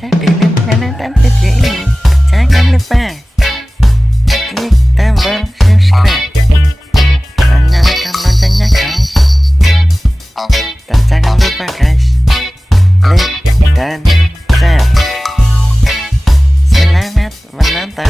Sebelum menonton video ini, jangan lupa klik tombol subscribe dan nyalakan loncengnya guys. Dan jangan lupa guys, klik dan share. Selamat menonton.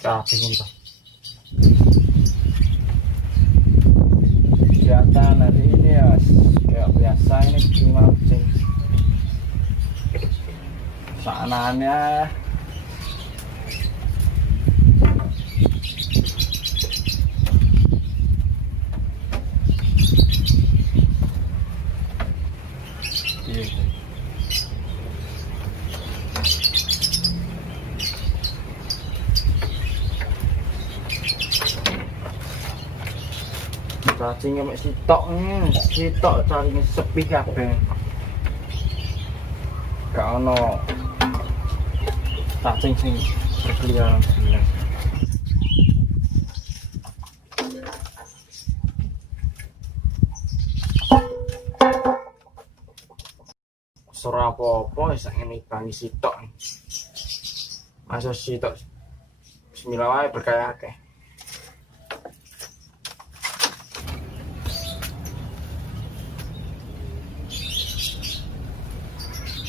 Kabin Pak. Kegiatan hari ini ya kayak biasa, ini mancing. Saananya cacingnya mek sitok cacingnya sepi kabeh. Gak ono cacing sing berkeliaran belas. Ora apa-apa sak ngene bani sitok. Masa sitok bismillah wae berkah akeh.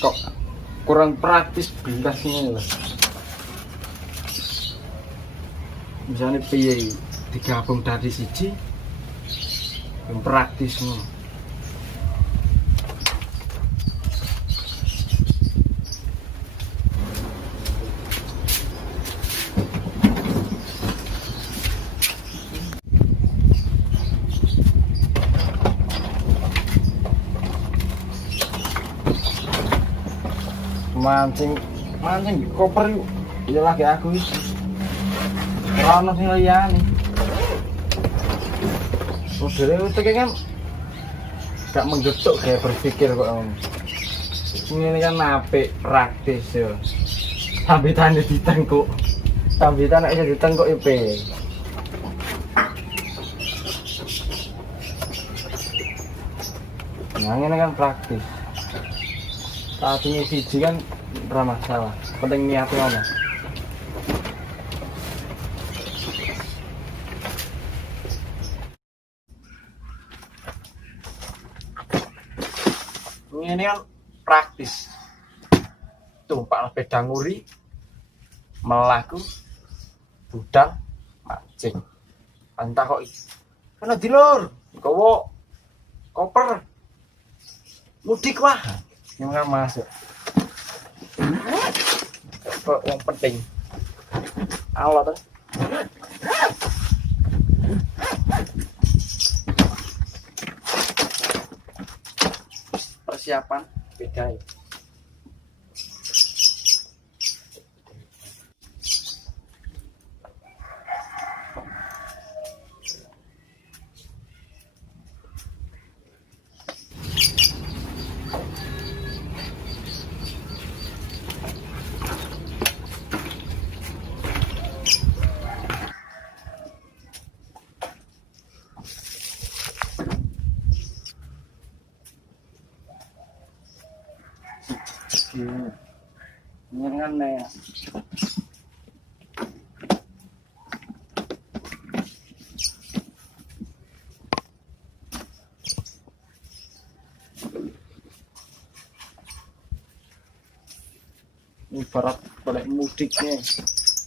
Kok kurang praktis belas ini lah. Misalnya piye digabung tadi siji yang praktis nih. mancing koper yuk, iya lagi aku ini rana sing liyane modelnya itu kan gak menggetuk kayak berpikir kok ini kan apik praktis ya sambitannya ditengkuk sambitan aja ditengkuk IP nah ini kan praktis. Saat ini siji kan ora masalah, penting niatnya ono. Ini kan praktis. Tumpak pedang uri, melaku, budal, mancing. Entah kok ana dilur, gowo koper. Mudik wah. Yang kan masuk kok yang penting Allah tuh persiapan beda ya. siji. Nyenengan nek. Ibarat balik mudiknya,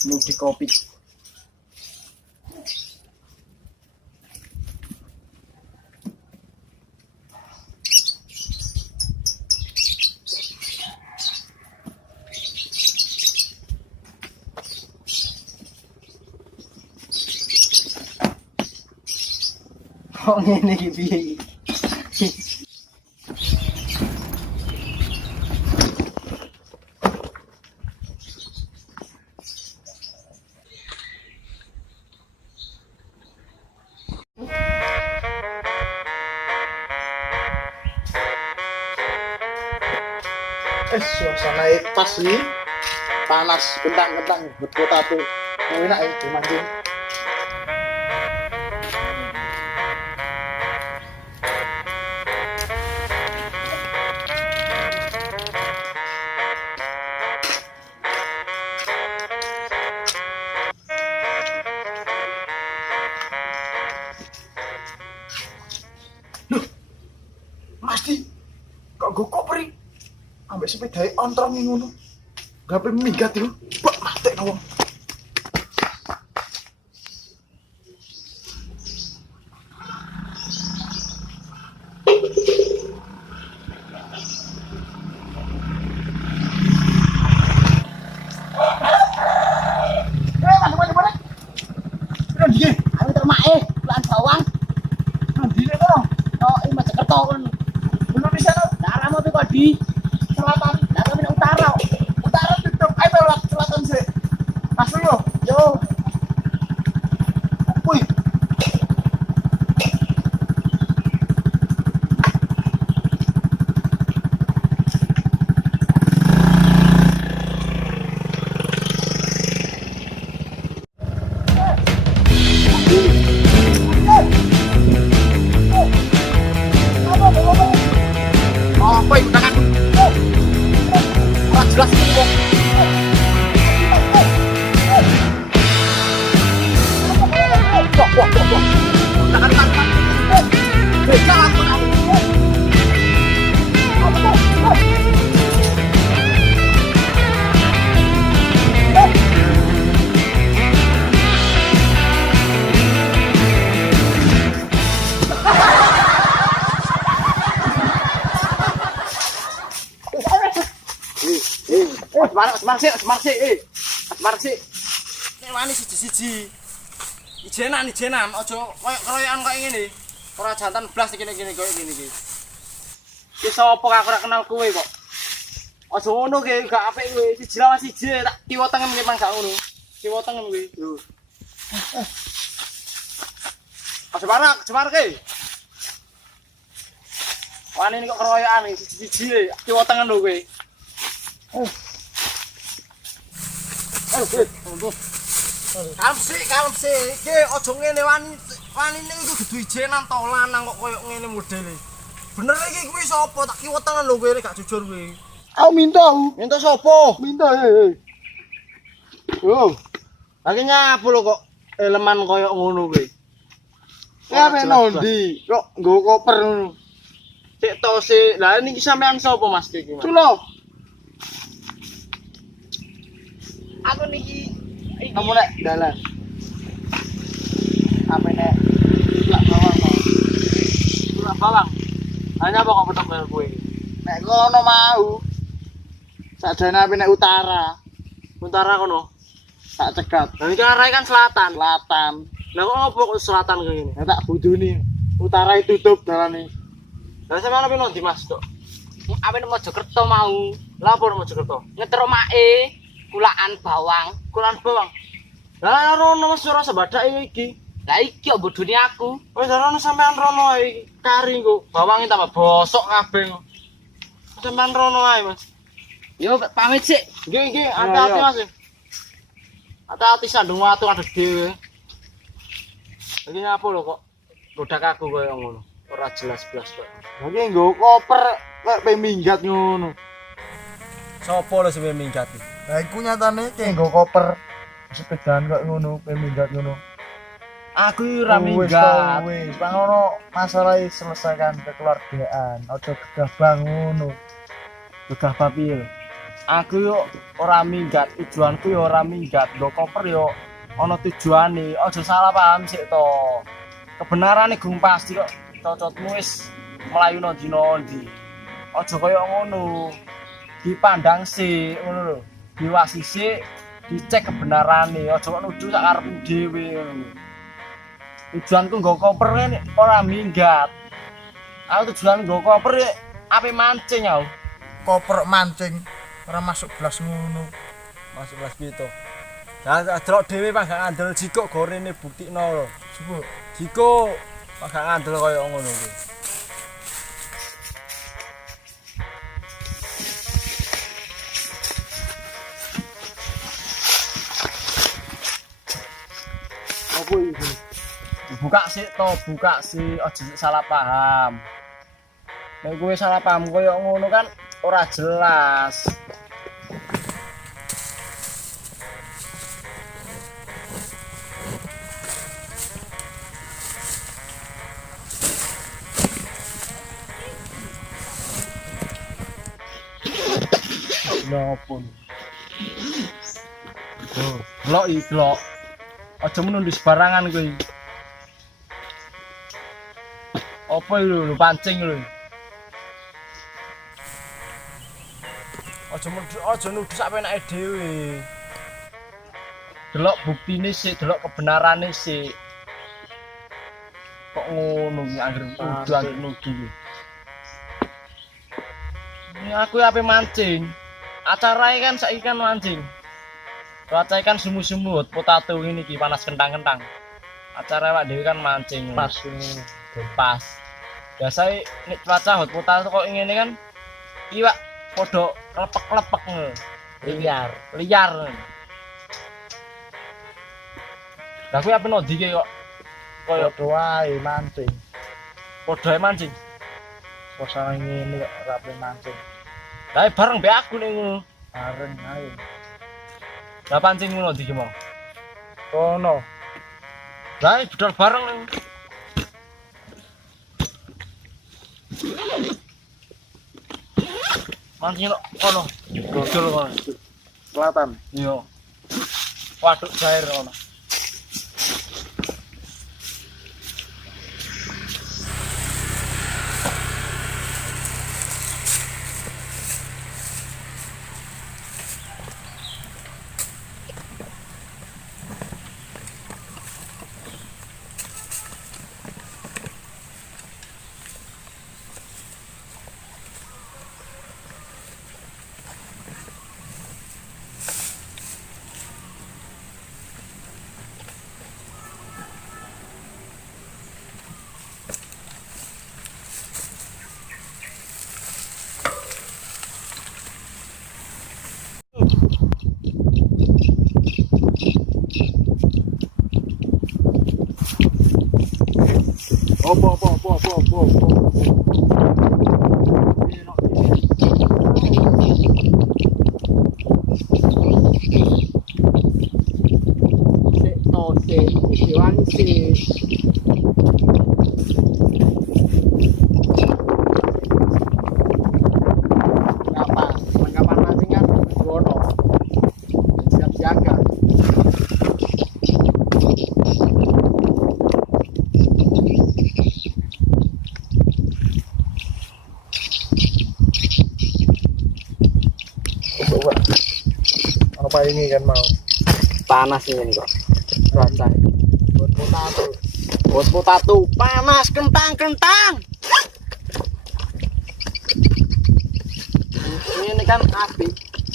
mudik kopi. Kok ngene iki piye iki? Suasana pas nih, panas, kentang-kentang, betul tapi enak ya dimancing. Loh, Mas Di, kok gue kopri? Ambek sepedai ontrong ngono. Gape minggat lho. Bak matek wong. Di selatan, nah kami utara. Utara tutup, ayo lewat selatan sih. Masuk yo, yo. Wih. Apa itu tangan? Ora jelas iki kok. Wah. Tangan. Jangan kau. Semarang sih. Nek wani siji-siji. Ijenan aja koyo keroyokan koyo ngene. Ora jantan blas iki koyo ngene iki. Ki sapa kok ora kenal kowe kok. Aja ngono ki, gak apik kowe. Siji lawan siji tak kiwa tengen ki mang gak ngono. Kiwa tengen kowe. Yo. Semarang ki. Wani kok keroyokan iki siji-siji kiwa tengen lho kowe. Kalem sih, iki aja ngene wanine iku dudu ijenan to lanang kok koyo ngene modele. Bener iki kuwi sapa tak kiwetengen lho kowe gak jujur kowe. Aku minta. Minta sapa? Minta. Yo. Lagi nyapu lho kok eleman koyo ngono kowe. Ya mek nondi, kok nggo koper ngono. Sik to sik. Lah niki sampean sapa Mas iki? Culo. Aku niki Kamu nek dalan. Apa nek lak bawang kok. Tulak bawang. Hanya apa kok peteng karo kowe iki? Nek ngono mau. Sakjane apa nek utara. Utara kono. Tak cegat. Lah iki arahe kan selatan. Selatan. Lah kok opo kok selatan kaya ngene? Ya tak buduni. Utara itu tutup dalane. Lah sampeyan apa ndi Mas, Tok? Apa nang Mojokerto mau. Lah apa nang Mojokerto? Ngeter omake kulaan bawang. Lah rono Mas ora sebadake iki. Lah iki kok bodoni aku. Wis rono sampean rono ae kari kok. Bawange tambah bosok kabeh. Sampean rono ae Mas. Yo pamit sik. Nggih, hati-hati Mas. Hati-hati sandung watu ngadeg dhewe. Iki apa lho kok godak aku koyo ngono. Ora jelas blas kok. Lagi nggo koper kok pe minggat ngono. Sopo lho sing minggat? Lah iku nyatane ki nggo koper sepedaan kok ngono, minggat ngono. Aku ora Wis, minggat. wis, pangono masalah selesaikan kekeluargaan. Ojo gegabah ngono. Begah papi lho. Aku yo ora minggat, tujuanku yo ora minggat. Nggo koper yo ana tujuane. Aja salah paham sik to. Kebenarane gung pasti kok cocotmu wis mlayu nang dina ndi. Aja kaya ngono. Dipandang sik ngono lho. Diwasi sik, dicek kebenarane. Aja kok nuduh sak karepmu dhewe ngono. Tujuanku nggo koper nek ora minggat. Aku tujuan nggo koper ape mancing aku. Koper mancing ora masuk gelas ngono. Masuk kelas pito. Lah delok dhewe Pak gak ngandel jiko gorene buktikno lho. Coba Jiko Pak gak ngandel kaya ngono kuwi. Apa iki? Buka sik to, buka sik aja salah paham. Nek kowe salah paham kaya ngono kan ora jelas. Nopun. Oh, blok iki blok. Aja menunduk sembarangan kowe. Apa iki lho pancing lho. Aja nuduh sak penake dhewe. Delok buktine sik, delok kebenarane sik. Kok ngono iki anggere nuduh. Ini aku ape mancing. Acarae kan saiki kan mancing. Cuaca kan semu-semu hot potato ngene iki panas kentang-kentang. Acara awak dhewe kan mancing. Pas ini. Pas. Biasane nek cuaca hot potato kok ngene kan iwak padha klepek-klepek ngono. Liar. Lah kuwi ape ndi ki kok kaya wae mancing. padha mancing. Suasana ngene kok ora pe mancing. Lah bareng mbek aku ning ngono. Bareng ae. Lah pancing ngono ndi ki mau? Kono. Lah budal bareng ning. Mancing kok kono. Dodol kono. Selatan. Iya. Waduk cair kono. Apa ini kan mau Panas ini kok. Cuaca. Buat potato panas kentang. Ini kan api.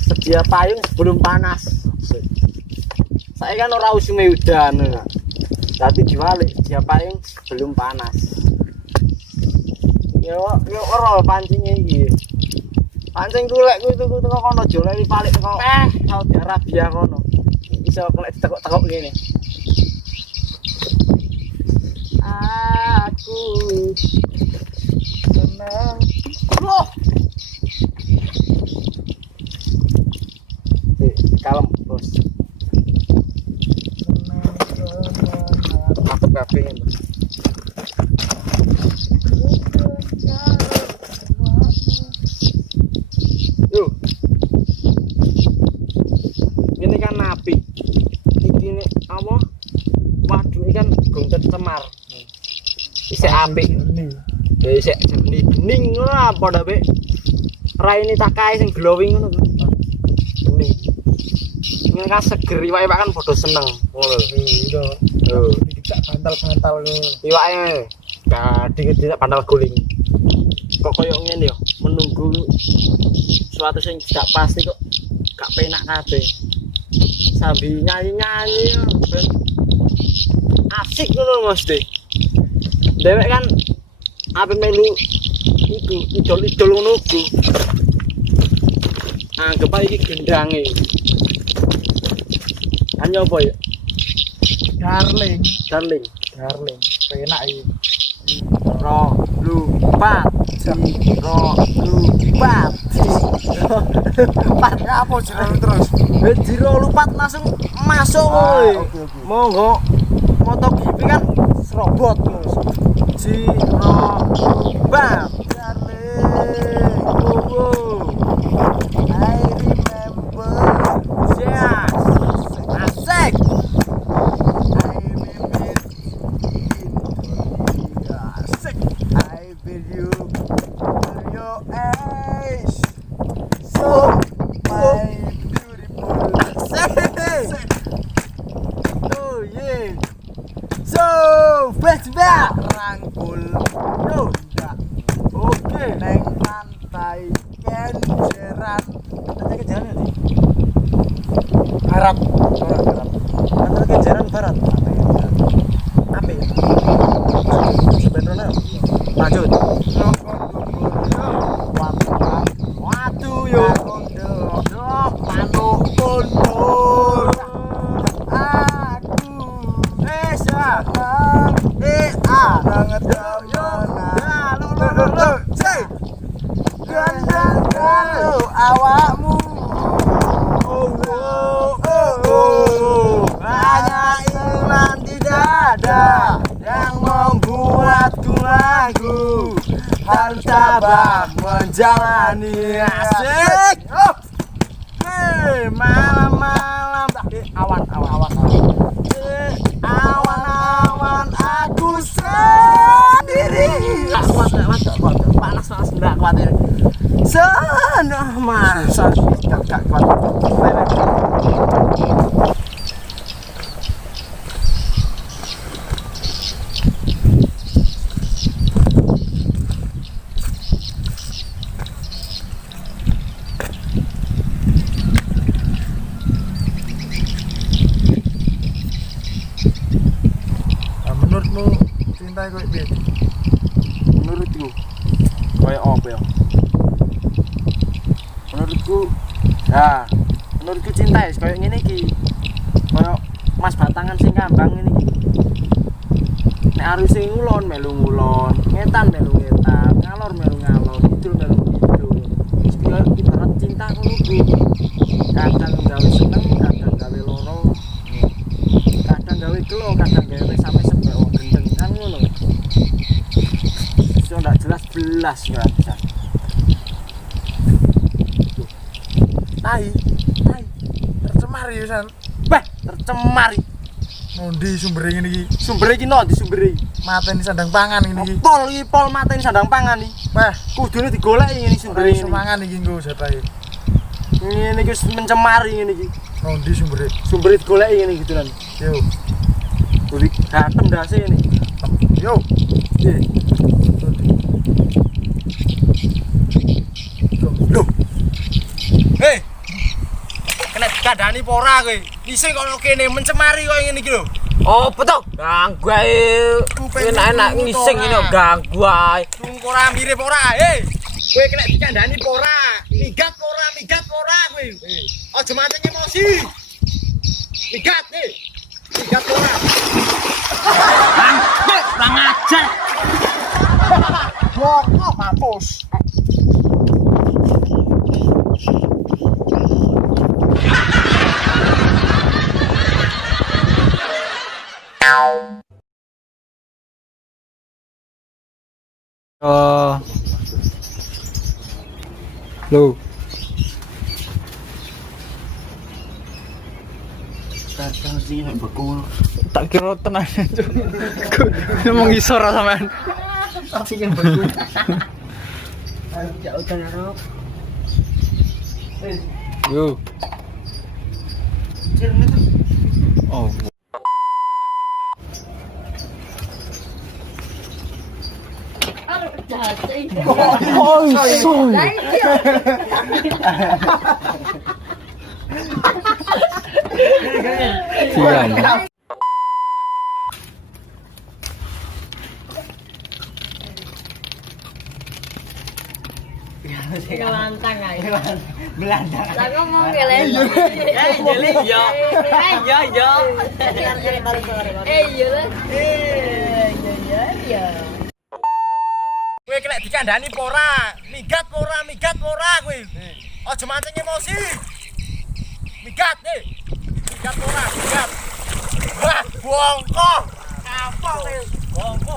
Sedia payung sebelum panas. Saya kan ora usum udan. Tapi diwalik sedia payung sebelum panas. Yo ora pancing iki. Pancing golek kuwi tuku teko kono joleki balik teko Saudi Arabia kono. Iso kelek tekok-tekok ngene. Aku senang. Loh. apik. Ya sik jernih bening ngono apa dah Be. Raine tak kae sing glowing ngono. Bening. Ini kan seger iwake Pak kan padha seneng ngono. Iya. Lho, Dicak bantal-bantal ngono. iwake dikit pandal guling. Kok koyo ngene ya, menunggu suatu sing tidak pasti kok gak penak kabeh. Sambil nyanyi-nyanyi ben asik ngono Mas De. Dewek kan ape melu iku idol-idol ngono ku. Anggap ae iki gendange. Hanya apa ya? Darling, Darling. penak iki. Ro lu pat ro lu pat pat Ya apa jenenge terus? jiro lupat langsung masuk woi monggo moto gipi kan serobot jiro lupat I remember yes asik I feel you to your eyes so my beautiful oh yeah so flashback rangkul yo oke Neng pantai Kenjeran. ada kejaran ya Barat. antara kejaran barat apa ya sebenarnya lanjut waduh yo panu kondur aku Esa Banget yo Gandang awakmu. hanya iman di dada yang membuatku ragu harus tabah menjalani asik malam-malam awan-awan awan-awan aku sendiri panas enggak khawatir sana masa gak kuat Menurutmu cinta kowe piye? menurutku kayak apa ya menurutku cinta ya kayak ngene iki kayak mas batangan sing kambang ngene iki nek arus sing ngulon melu ngulon ngetan melu ngetan ngalor melu ngalor kidul melu kidul wis kaya ibarat cinta ngono ku kadang gawe seneng kadang gawe loro kadang gawe gelo kadang gawe sampe sebek gendeng kan ngono so ndak jelas belas ya bisa Tai. Tercemar ya San. beh tercemar Ngondi sumbere ngene iki. sumber iki no di sumber iki Mateni sandang pangan ngene iki. pol mateni sandang pangan iki Wah, kudune digoleki ngene sumber ora iki iso mangan iki nggo jatahe. ngene iki wis mencemari ngene iki Ngondi sumbere. sumber digoleki ngene gitu lan Yo. kuwi gatem ndase ngene Yo. lho hei kena dikandani apa ora kowe isih kok kene mencemari kok ngene iki lho Apa to? Ganggu ae. Enak-enak ngising ini kok ganggu ae. tunggu ora mirip ora hei kowe kena dikandani apa ora migat ora kowe aja mateni emosi migat ora Kurang ajar. Wah, mampus. Loh. kadang sih nek bekul Tak kira tenan. Ngomong isor sampean. Tapi yang bagus. Jauh kan Arab. Yo. Oh. Sian. Gelantang aja. Belanda. Lah ngomong geleng. Jeli yo. Yo yo. Iya lah. Iya. Kowe kena dikandani apa ora? Migat apa ora kowe? Aja mancing emosi. Migat nih. Migat apa ora? Migat. Wah, bongko. Apa kowe? Bongko.